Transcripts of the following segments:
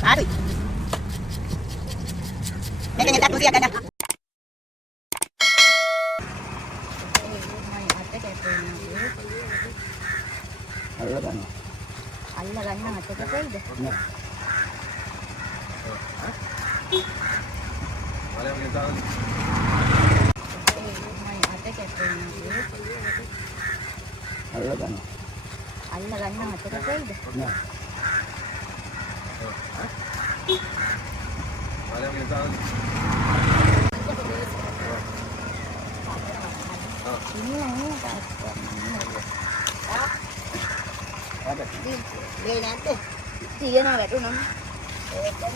Ari. Ini tak mesti ada. Allah ganna mate kayda. Vale, orientado. Allah ganna mate kayda. Vale, orientado. Ini ada. Di nanti. Dia nak tu nam. Ada.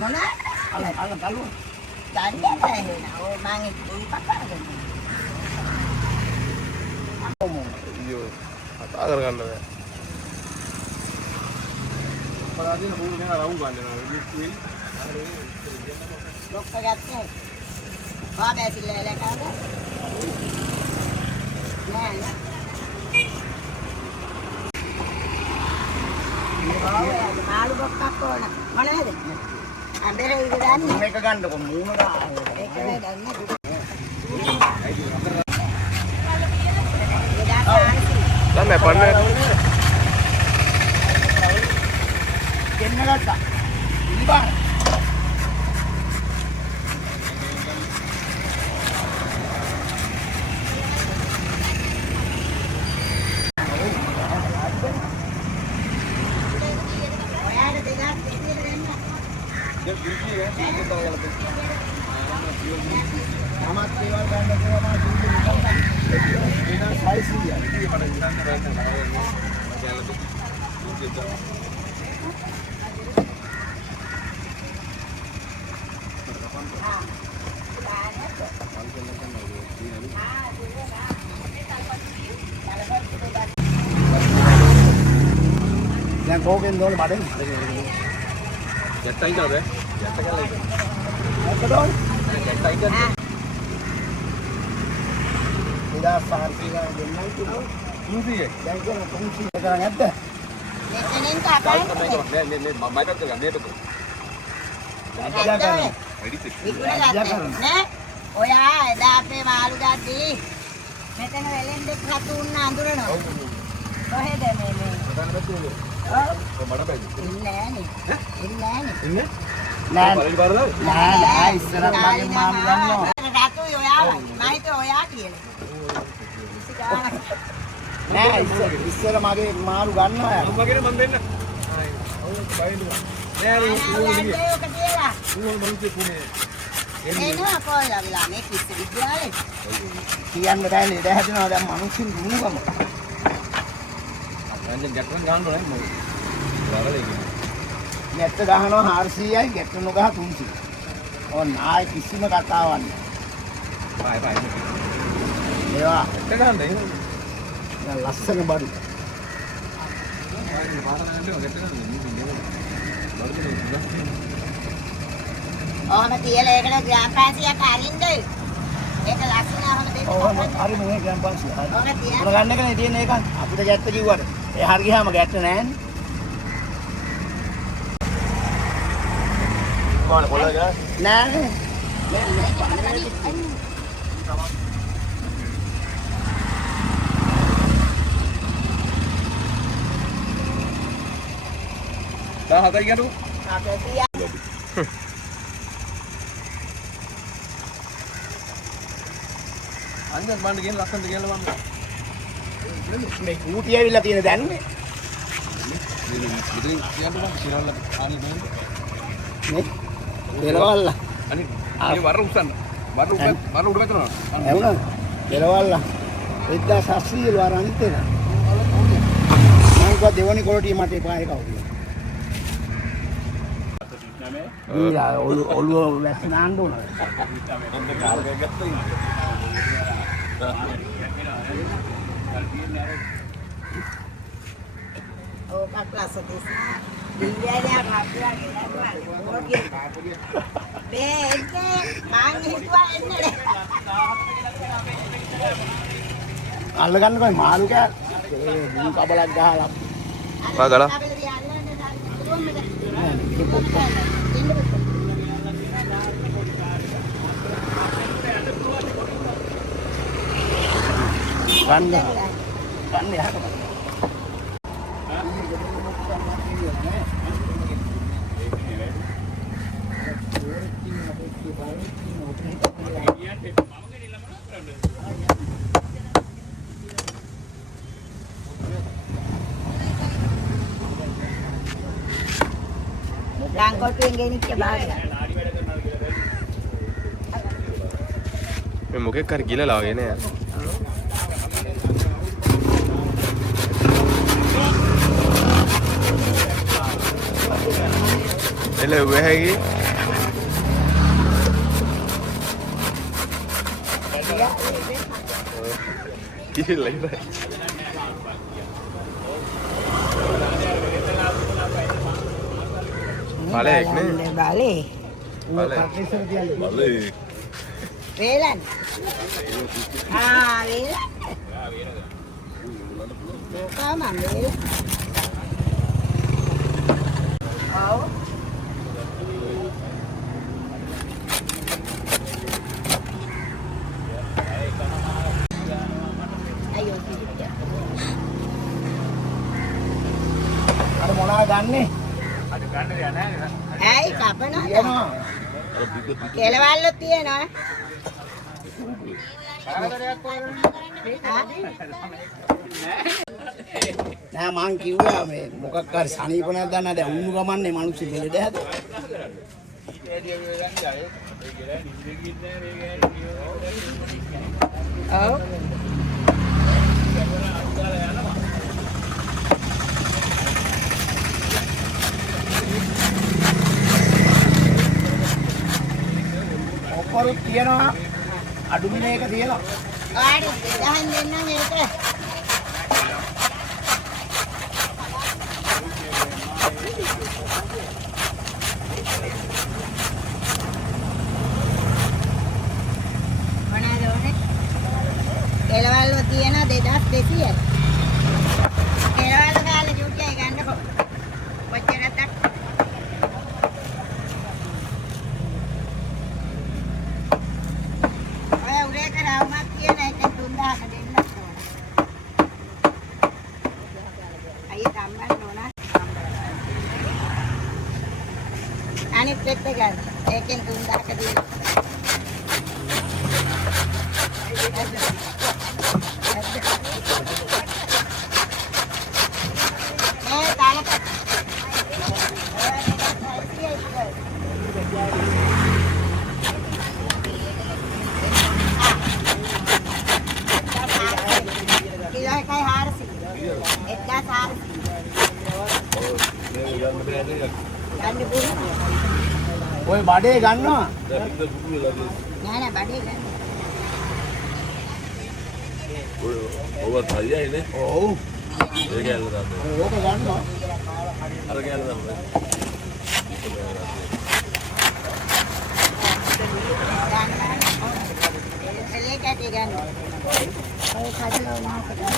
Mana? Alam kalau. Jadi nak mangit apa kan? Iyo, agar kan ada. Pada दिन वो मैं आऊँ गाने ना ये कोई लोग कहते हैं बाप ऐसे ले ले कर ආලු බක්කක් ඕන මොනවද අඹරේ ඉඳන් මේක ගන්නකො මූණ ගන්න ඒක නෑ ගන්න දැන් මම පන්නේ දෙන්න ගත්තා ඉබා දැන් කෝකෙන් දෝල බඩේ ජැට්ටයි කරේ ජැට්ට කියලා ඒක මොකද ජැට්ටයි කරේ ඉදා සාර්ථිකව දෙන්නයි කිව්වා ඉන්දියේ දැන් කියන කොන්සි කරා නැද්ද මෙතනින් කපන්නේ නේ මයිටත් ගන්න නේද නෑ ඔයා එදා අපේ මාළු ගද්දී මෙතන වෙලෙන්දෙක් හතු උන්න අඳුරනවා කොහෙද මේ ඉන්නේ නෑනේ නෑ ඉස්සර මගේ මාළු ගන්නවා රතුයි ඔයාලා මම හිතුවා ඔයා කියලා නෑ ඉස්සර මගේ මාළු ගන්නවා යා මගේ මම දෙන්න ඔව් බයින්දුවා නෑ නේ ඒක කියලා ඌ මනුස්සේ පුනේ එනවා කොල්ලා විලා මේ කිස්ස විද්‍යාලේ කියන්න බෑනේ ඉඩ හැදෙනවා දැන් මිනිස්සුන් දුන්නම දැන් ගැටුම් ගන්න ඕනේ මම වරද ඒක නැත්ත ගහනවා 400යි ගැට නොගහ 300 ඕන ආයි කිසිම කතාවක් නෑ බයි ඒවා එක ගන්න ඒක දැන් ලස්සන බඩු ඔහම තියලා ඒකට ග්‍රෑම් 500ක් අරින්ද ඒක ලස්සන ඔහම දෙන්න ඔව් හරි මොනේ ග්‍රෑම් 500 හරි ඔහම තියලා උන ගන්න එකනේ තියෙන එක අපිට ගැත්ත කිව්වට ඒ හරි ගියාම ගැත්ත නෑනේ කොහොමද පොළොවේ නෑනේ dah hati kan tu අපේ තියා anjan band gini lasan gini band මේ කූටි ඇවිල්ලා තියෙන දැන්නේ ini siapa tu bang siral ani main නේ පෙරවල්ලා ani ini warusan warusan waru udah betul එවුණා පෙරවල්ලා 1700 වර අනිත් එක මම කිව්වා දෙවනි කොරටිය මට එපා එකව කියලා. ඔළුව වැස්ස නාන්න ඕන. Oh, Pak Plaza Desa. Dilihatnya Papua kita tuan. Bete, mangi tua ini deh. අල්ලගන්නකොයි මාළු කෑ ඒ මුන් කබලක් ගහලා පාගලා ගන්න යහක Langkotuin genik ke bahagia. මේ මොකෙක් හරි ගිලලා වගේ නේ. එළ වෙහැගි. ගිලලා ඉවරයි. Balik nih. Balik. Balik. Velan. Ah, velan. Bukan mah velan. Oh. Ayo kita. අර මොනවා ගන්නෙ ඇයි කපනවා කියනවා කෙලවල්ලු තියෙනවා නෑ මං කිව්වා මේ මොකක් හරි සනීප නැද්ද නැද උණු ගමන්නේ මිනිස්සු දෙලෙද හැද ඔව් ඔක්කොරුත් තියෙනවා අඩුමින එක තියෙනවා ආඩි දහන් දෙන්නම් ඒක මොනවාද ඕනේ කෙලවල්ව තියෙන 2200 කෙලවල්ව කාලේ ජුට්ටයි ගන්නකො කොච්චරද Anit petegan, eken tunda ke dia. Tarik. Kilo kai harsi. Ekdas harsi. Ganda pun. ඔය බඩේ ගන්නවා නෑ නෑ බඩේ ගන්න. ඔය හරියයි නේ. ඔව් ඒක ඇල්ල දාන්න. ඕක ගන්නවා අර ගෑල්ල දාන්න. එලේ කැටි ගන්න. ඔය කඩලා උනාට ගන්න.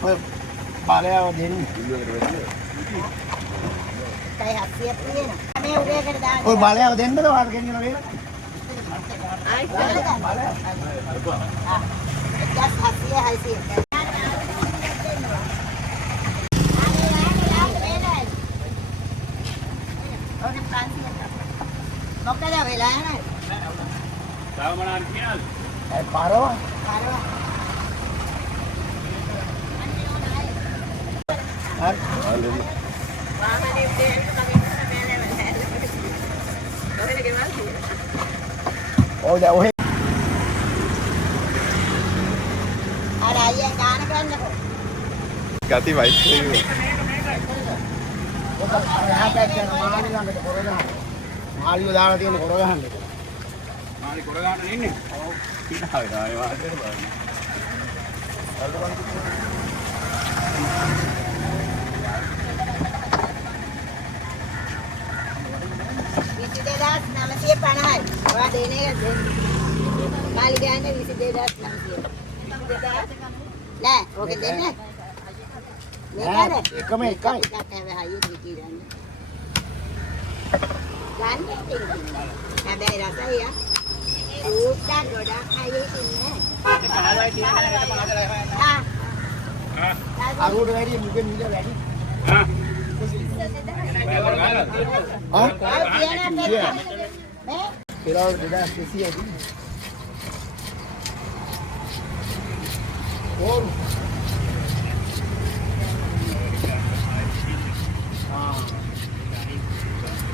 ඔය බලයව දෙන්න කයි හස්සියක් තියෙනවා. මේ උදේකට දාන්න. ඔය බලයව දෙන්නද වාට ගෙනියන වේල ආයි බලන්න. ආ. එකස් හස්සිය හයිසිය. මොකද වෙලා යන්නේ? තව මොනවාද කියනවද? ඒ පාරව කරවා. හරි වාමනේ දෙන්න කලින් තමයි ඔය දැන් ඔහෙ අර අයියා ගාන ගන්නකො. ගති වයිස් ඔක රහතක් යන මාළි ළඟට කොර ගහන්න. මාළියෝ දාලා තියෙන කොර ගහන්න. මාළි කොර ගන්න ඉන්නේ. ඔව්. ඉතාලේ ආයේ වාදේ බලන්න. විසිදෙදාස් 950යි. ඔයා දෙන එක දෙන්න. මාළි ගන්නේ 22900. නෑ ඔක දෙන්න. නෑ එකම එකයි. හැබැයි රසය ඌට්ටක් ගොඩක් අයියේ ඉන්නේ. අරුවට වැඩි මුගෙන් මිල වැඩි. හා. පෙරවල් 2200යි. ඕරු.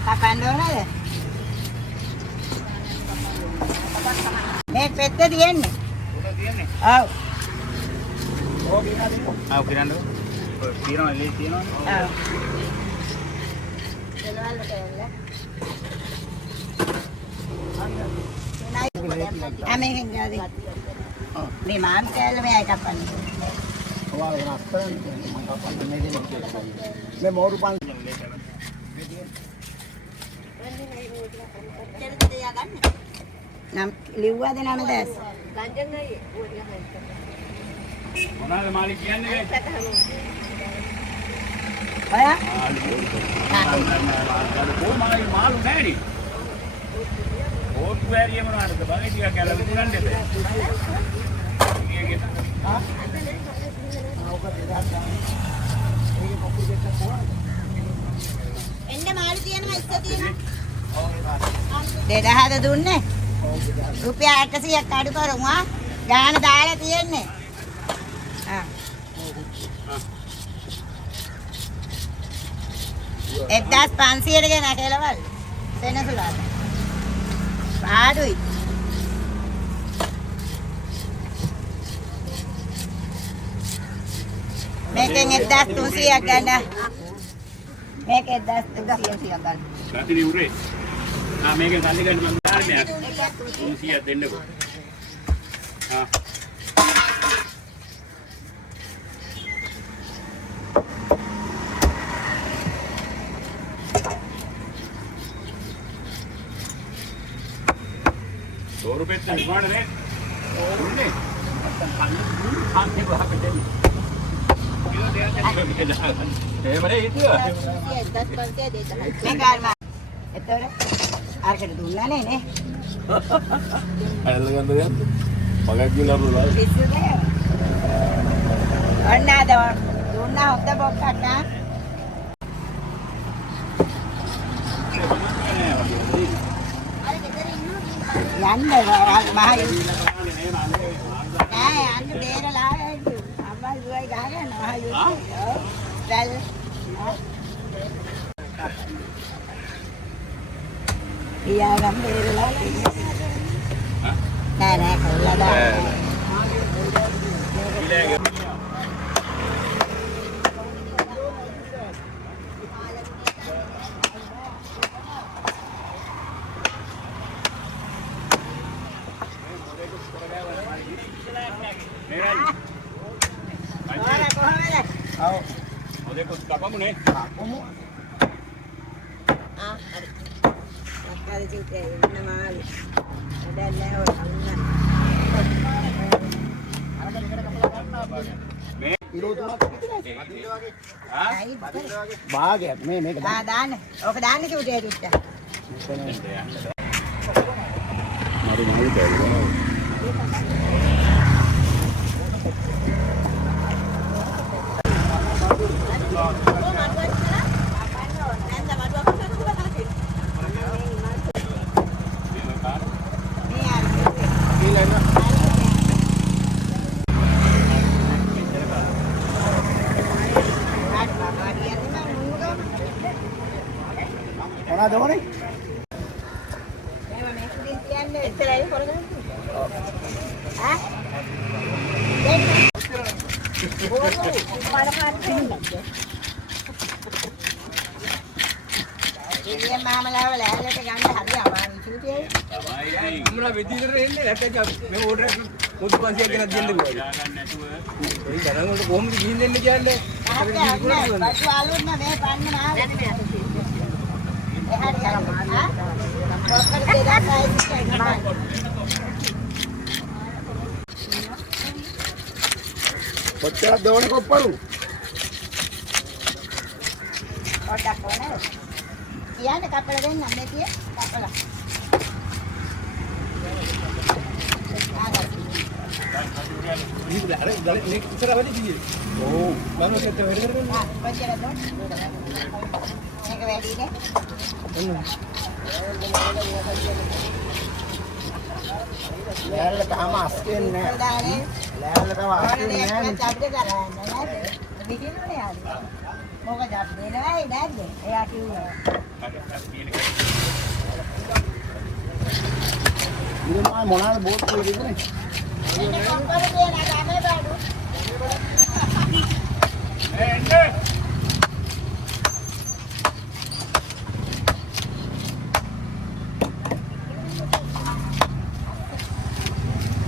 කපන්න ඕනද? මේ පෙත්ත තියෙන්නේ. ඔව්. ආ කිරන්න. ඔය තියනවා එළිය තියනවා. ඔව්. දෙලවල්ට එන්න. මේකෙන් ගාදී. මේ මාම් කෑල්ල මෙයා කපන්නේ. ඔයාලා රස්තරන් මම කපන්න මේ දෙන්නේ කියලා. මේ මෝරු පන් නම් ලිව්වද නම දැස්? මොනවාද මාළි කියන්නේ? ඔයා? මාළි මාළු නෑනි. ඕට් වැරිය මොනවාද? බගේ ටිකක් ගැලවෙ දුන්නද? එන්න මාළු තියෙනවා ඉස්ස තියෙනවා. 2000 දුන්නේ. රුපියල් 800ක් අඩු කරමු ආ. ගාන දාලා තියෙන්නේ. ආ. 1500ට ගෙන කෙලවල්. සෙනසුලාට. පාඩුයි. මේකෙන් 1300ක් ගන්න. මේක 1300ක් ගන්න. ගතිරි උරේ. මේකෙන් සල්ලි ගන්න මම ධර්මයක් 300ක් දෙන්නකෝ. ආ. ₹100 නිවාඩ නේ. ඕනේ. අන්තිම බහකට දෙන්න. කිලෝ දෙකක් දෙන්න. එහෙමනේ හිතුවා. 1500 දෙන්න. මේ කාර්ම. එතකොට අරකට දුන්නා නේ. අයල්ල ගන්න දෙයක් මගක් කියලා අරුලා පිස්සුද? ඔන්න ආද දුන්නා හොද්ද බොක්කක් ආ. යන්න මහා නෑ යන්න බේරලා අම්මා දුවයි ගහගෙන මහා යුද්ධ. දැල් ඊයාගම් බේරලා නෑ කල්ලා දාන්න. ආව ඔය කොස් කපමුනේ. කොහොම හරි. අක්කාද චුට්ටේ ඉන්න මාළු. දැන් නෑ ඔය මේ කිලෝ 3ක් විතරයි. ආ අයි භාගයක් මේක දාන්න. ඔක දාන්න චුට්ටේ චුට්ට. මරු මාළු බැලුවා මොනවද ඕනේ? දෙන්න ඉතරයි කරගන්න. ආ? දෙන්න. ඉතින් මාමලාව ලෑල්ලට ගන්න හරි අමාරුයි චූටියේ. අම්මලා වෙදිනර එන්නේ නැත්නම් මේ ඕඩර් එක මුදු 500ක් ගෙනත් දෙන්න කිව්වා. ගන්න නැතුව ඒ තරම් වලට කොහොමද ගිහින් දෙන්නේ කියන්නේ? බටු අලුත්ම මේ පන්න මාව. එහාට යන්න. ආ? ඔක්කොම 2600යි නෑ. කොච්චරද දෝනේ කොප්පරු? ඔටක් ඕනේ. කියන්නේ කපලා දෙන්න මේ කිය කපලා. අර නේ ඉතර වැඩි කියේ. ඔව්. මම ඔකට වැඩ කරගෙන ආ කොච්චරද? මේක වැඩිනේ. ලෑල්ල තාම අස්කෙන්නේ නැහැ. දානේ. ලෑල්ල තාම අස්කෙන්නේ ඕනේ නැහැ. අපිට කරන්න නේද? විකිනුනේ ආද. මොකද අපි නෑ නේද? එයා කිව්වා. ඉතින් මම මොනවාද බෝත් කියලා කිව්වනේ. එන්න කොම්පර දෙන ගමේ බඩු. එන්න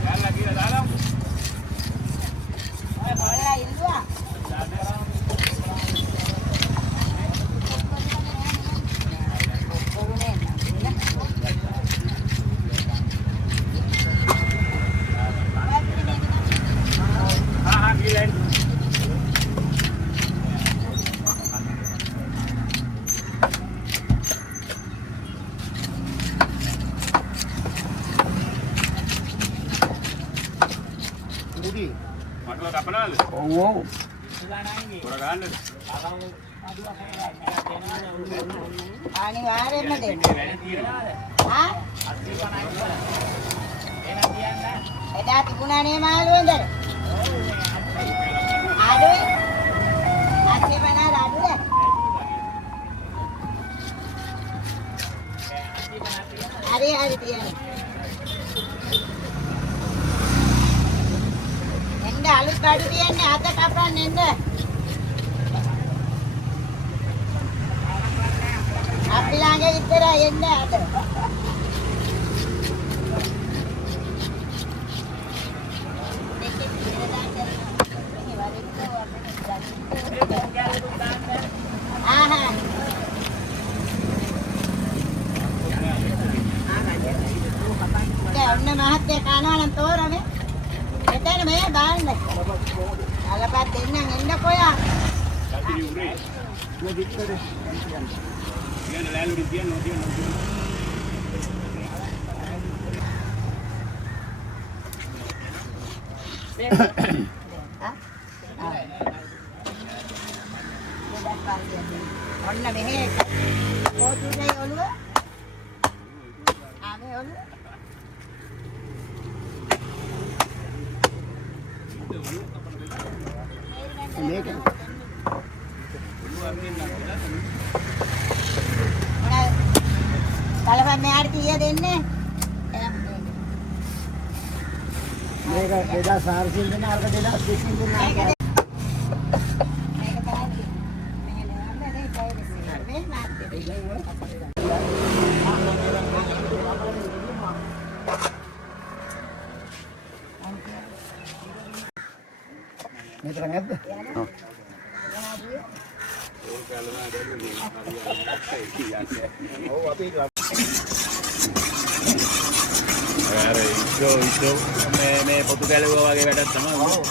යාලා කියලා දාලා ඔයා ඉල්ලුවා. હા කියලා එන්න උඩි. මටව කපනවද ඔව් ඔව්. පොර ගන්නද අනිවාර්යෙන්ම දෙන්න. වැඩි තියෙනවා ආ? එදා තිබුණානේ මාළු වන්දර. ආඩුවේ? ආච්චි බනා ආඩුවේ? හරි හරි තියන්නේ. එන්න අලුත් බඩු තියන්නේ අද කපන්න එන්න. අපි ළඟ විතරයි එන්න අද. ආහා. ඔන්න මහත්තයා කනවා නම් තෝරන්නේ. එතන මේ දාන්න. අලපත් දෙන්නම් එන්න කොයා. කතිරි උරේ මේ දික්කේ කියන ලෑලුරි තියන්න ඔන්න මෙහෙ පොතුනේ ඔළුව. ආගේ ඔළුව. මේක කලපන් මෙයාට කීය දෙන්නේ? මේක 2400 දෙන අරක 2200 දෙන අරක. මේක තමයි. මෙහෙ නෑ මේ මාත්. මෙතන නැද්ද? ඔව්. ඔව් අපි අර ඉතෝ මේ පොතු ගැලුවා වගේ වැඩක් තමයි. ඔව්.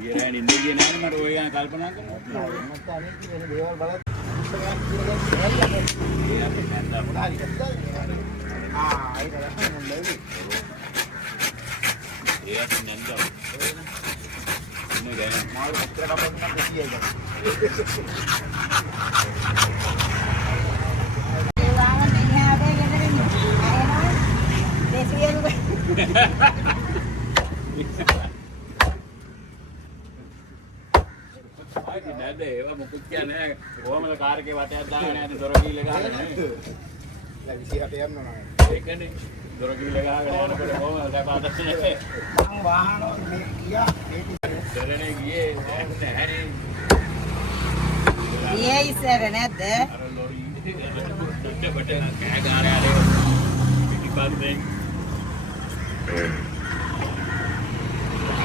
ඊයේ නින්ද ගියේ නැහැ මට ඔය ගැන කල්පනා කරනවා. මට අනිත් වෙන දේවල් බලන්න. ඒක තමයි. ඒත් නැන්දව. ඉන්නේ ගැන මාළු පිටර කපන්න නම් 200යි ගන්න. ඒ වාම මෙහාගේ ගෙදරින් ආයෙනවා 200 රුපියල්. ආයි නැද්ද ඒවා මොකුත් කියන්නේ නැහැ. කොහමද කාර් එකේ වටයක් දාගෙන යන්නේ දොර කීල ගහලා නේ. 26 යන්න ඕන. ඒකනේ දොර කිවිල ගහගෙන යනකොට කොහමද සපාදත් මම වාහන මේ ගියා මේ දරනේ ගියේ නැහැනේ ඊයේ ඉස්සර නැද්ද? අර ලොරි දෙන්න බටන කෑ ගාලා පිටිපස්සේ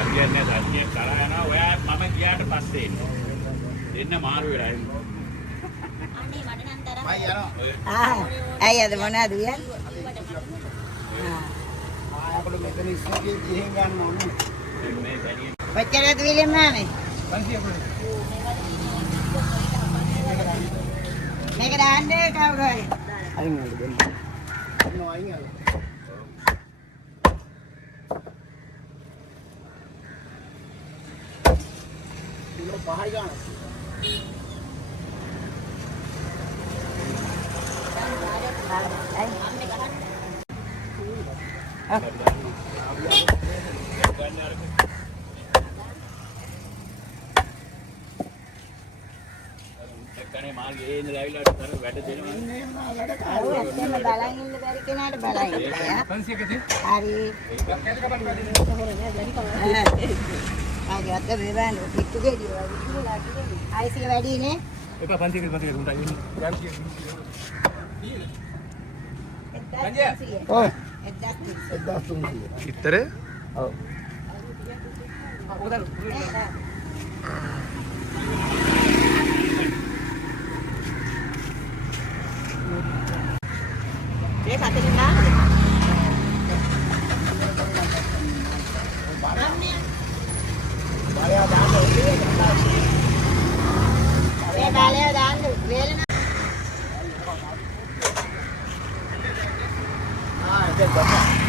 අරියන්නේ දැන්නේ කරා යනවා ඔයා මම ගියාට පස්සේ එන්න දෙන්න මාරු වෙලා ඉන්නේ මම යනවා. ඇයි අද මොනවද කියන්නේ? අපිට මෙතන ඉස්සරහේ ගිහින් ගන්න ඕනේ. මේ බැලිය කොච්චරද විලෙන් මානේ? 500 මේක දාන්නේ කවුරු හරි? අයින් වල දෙන්න. නෝ අයින් වල. කිලෝ 5යි ගන්න. එක්කනේ මාර්ගේ ඉඳලා ඇවිල්ලා අර වැඩ දෙනවා ඇත්තම බලන් ඉන්න බැරි කෙනාට බලන් ඉන්න. 500 හරි. ආගේ අත වේවන්න පිටු ගෙඩිය වගේ ආයිසිය වැඩි නේ. එක 500 උන්ට අයින්නේ ගම් කිය ඔය 1300. 1300. ඉතර ඔව්. මේ සතරින් නාද? බලයා දාන්න ඕනේ. මේ බාලය දාන්න වේලන. ආ ඒක